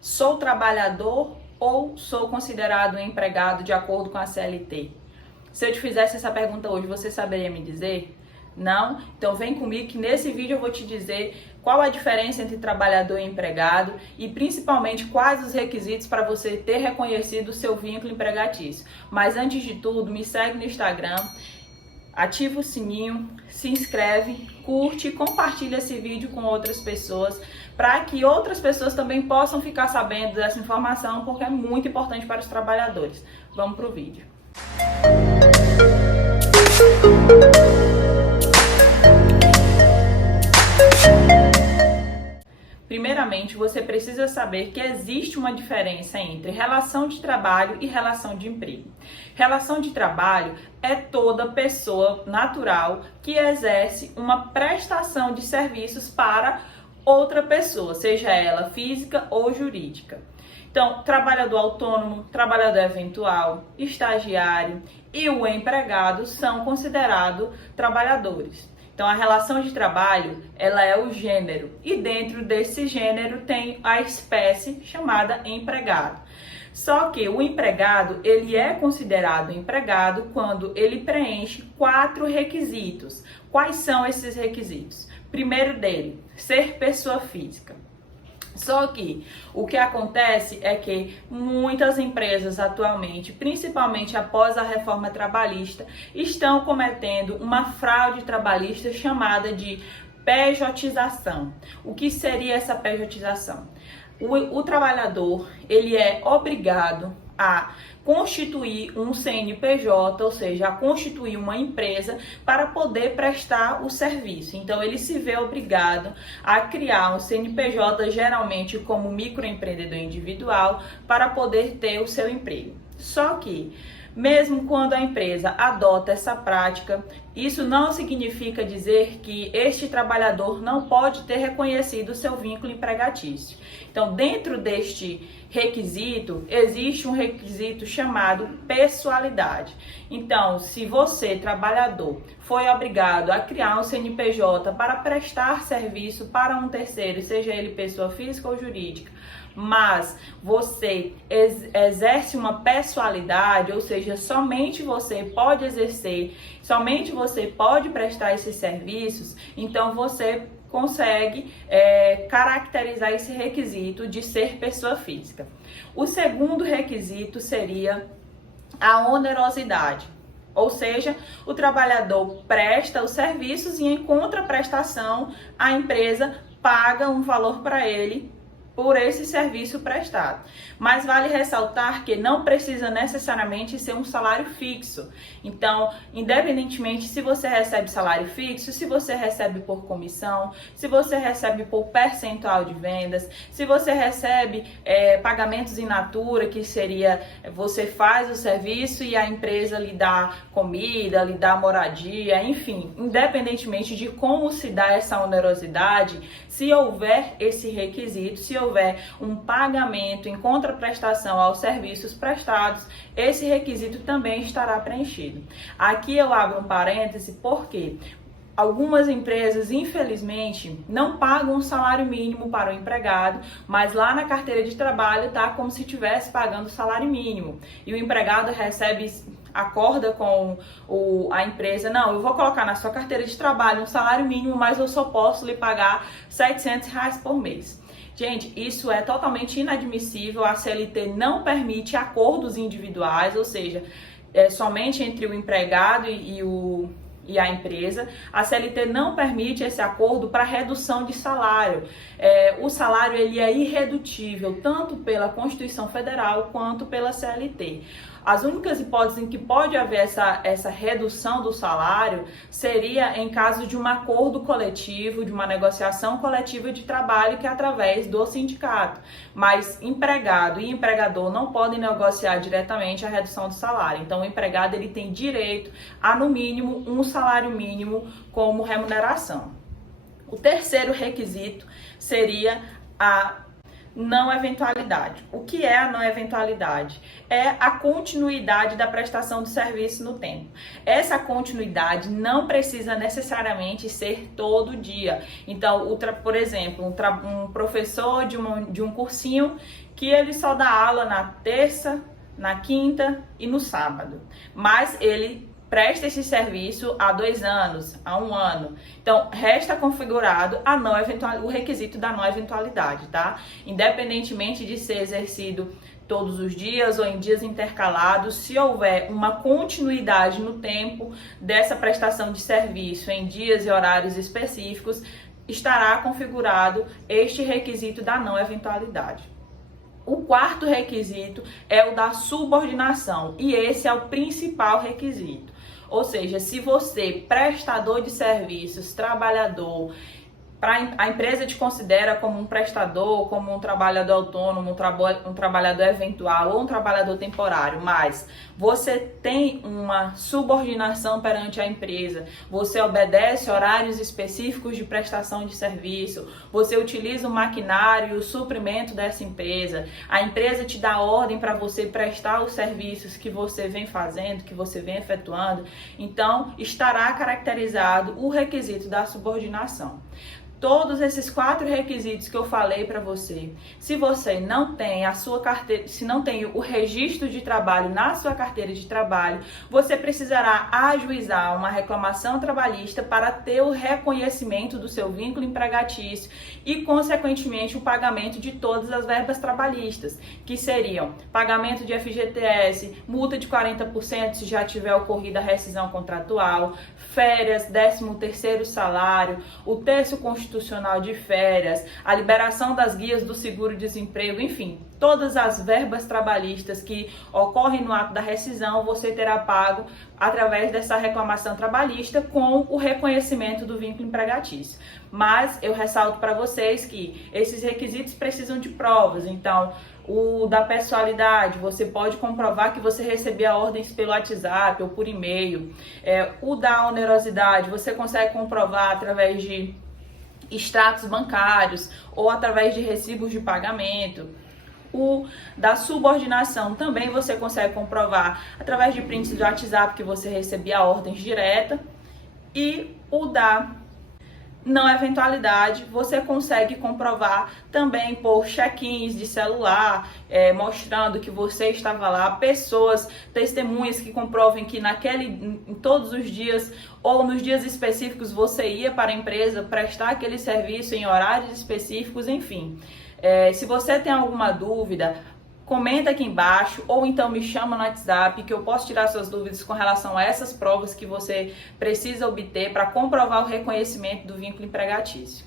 Sou trabalhador ou sou considerado um empregado de acordo com a CLT? Se eu te fizesse essa pergunta hoje, você saberia me dizer? Não? Então vem comigo que nesse vídeo eu vou te dizer qual a diferença entre trabalhador e empregado e principalmente quais os requisitos para você ter reconhecido o seu vínculo empregatício. Mas antes de tudo, me segue no Instagram, ativa o sininho, se inscreve, curte e compartilha esse vídeo com outras pessoas para que outras pessoas também possam ficar sabendo dessa informação, porque é muito importante para os trabalhadores. Vamos para o vídeo. Primeiramente, você precisa saber que existe uma diferença entre relação de trabalho e relação de emprego. Relação de trabalho é toda pessoa natural que exerce uma prestação de serviços para outra pessoa, seja ela física ou jurídica. Então, trabalhador autônomo, trabalhador eventual, estagiário e o empregado são considerados trabalhadores. Então, a relação de trabalho, ela é o gênero, e dentro desse gênero tem a espécie chamada empregado. Só que o empregado, ele é considerado empregado quando ele preenche 4 requisitos. Quais são esses requisitos? Primeiro dele, ser pessoa física. Só que o que acontece é que muitas empresas atualmente, principalmente após a reforma trabalhista, estão cometendo uma fraude trabalhista chamada de pejotização. O que seria essa pejotização? O trabalhador, ele é obrigado a constituir um CNPJ, ou seja, a constituir uma empresa para poder prestar o serviço. Então, ele se vê obrigado a criar um CNPJ, geralmente como microempreendedor individual, para poder ter o seu emprego. Só que, mesmo quando a empresa adota essa prática, isso não significa dizer que este trabalhador não pode ter reconhecido o seu vínculo empregatício. Então, dentro deste requisito, existe um requisito chamado pessoalidade. Então, se você, trabalhador, foi obrigado a criar um CNPJ para prestar serviço para um terceiro, seja ele pessoa física ou jurídica, mas você exerce uma pessoalidade, ou seja, somente você pode exercer, somente você pode prestar esses serviços, então você consegue caracterizar esse requisito de ser pessoa física. O segundo requisito seria a onerosidade, ou seja, o trabalhador presta os serviços e em contraprestação a empresa paga um valor para ele por esse serviço prestado. Mas vale ressaltar que não precisa necessariamente ser um salário fixo. Então, independentemente se você recebe salário fixo, se você recebe por comissão, se você recebe por percentual de vendas, se você recebe pagamentos in natura, que seria você faz o serviço e a empresa lhe dá comida, lhe dá moradia, enfim, independentemente de como se dá essa onerosidade, se houver esse requisito, se houver um pagamento em contraprestação aos serviços prestados, esse requisito também estará preenchido. Aqui eu abro um parêntese porque algumas empresas, infelizmente, não pagam um salário mínimo para o empregado, mas lá na carteira de trabalho está como se estivesse pagando o salário mínimo. E o empregado acorda com a empresa, não, eu vou colocar na sua carteira de trabalho um salário mínimo, mas eu só posso lhe pagar R$700 por mês. Gente, isso é totalmente inadmissível, a CLT não permite acordos individuais, ou seja, somente entre o empregado e a empresa. A CLT não permite esse acordo para redução de salário. O salário ele é irredutível, tanto pela Constituição Federal quanto pela CLT. As únicas hipóteses em que pode haver essa redução do salário seria em caso de um acordo coletivo, de uma negociação coletiva de trabalho que é através do sindicato. Mas empregado e empregador não podem negociar diretamente a redução do salário. Então o empregado ele tem direito a no mínimo um salário mínimo como remuneração. O terceiro requisito seria a Não eventualidade. O que é a não eventualidade? É a continuidade da prestação do serviço no tempo. Essa continuidade não precisa necessariamente ser todo dia. Então, por exemplo, um professor de um cursinho que ele só dá aula na terça, na quinta e no sábado, mas ele presta esse serviço há 2 anos, há 1 ano. Então, resta configurado o requisito da não eventualidade, tá? Independentemente de ser exercido todos os dias ou em dias intercalados, se houver uma continuidade no tempo dessa prestação de serviço em dias e horários específicos, estará configurado este requisito da não eventualidade. O quarto requisito é o da subordinação, e esse é o principal requisito. Ou seja, se você, prestador de serviços, trabalhador, a empresa te considera como um prestador, como um trabalhador autônomo, um trabalhador eventual ou um trabalhador temporário, mas você tem uma subordinação perante a empresa, você obedece horários específicos de prestação de serviço, você utiliza o maquinário e o suprimento dessa empresa, a empresa te dá ordem para você prestar os serviços que você vem fazendo, que você vem efetuando, então estará caracterizado o requisito da subordinação. Todos esses 4 requisitos que eu falei para você, se você não tem a sua carteira, se não tem o registro de trabalho na sua carteira de trabalho, você precisará ajuizar uma reclamação trabalhista para ter o reconhecimento do seu vínculo empregatício e, consequentemente, o pagamento de todas as verbas trabalhistas, que seriam pagamento de FGTS, multa de 40% se já tiver ocorrido a rescisão contratual, férias, 13º salário, o terço constitucional de férias, a liberação das guias do seguro-desemprego, enfim, todas as verbas trabalhistas que ocorrem no ato da rescisão, você terá pago através dessa reclamação trabalhista com o reconhecimento do vínculo empregatício. Mas eu ressalto para vocês que esses requisitos precisam de provas, então o da pessoalidade, você pode comprovar que você recebia ordens pelo WhatsApp ou por e-mail. O da onerosidade, você consegue comprovar através de extratos bancários ou através de recibos de pagamento. O da subordinação também você consegue comprovar através de prints do WhatsApp que você recebia ordens direta. E o da não eventualidade, você consegue comprovar também por check-ins de celular, mostrando que você estava lá, pessoas, testemunhas que comprovem que em todos os dias ou nos dias específicos você ia para a empresa prestar aquele serviço em horários específicos, enfim. Se você tem alguma dúvida, comenta aqui embaixo ou então me chama no WhatsApp que eu posso tirar suas dúvidas com relação a essas provas que você precisa obter para comprovar o reconhecimento do vínculo empregatício.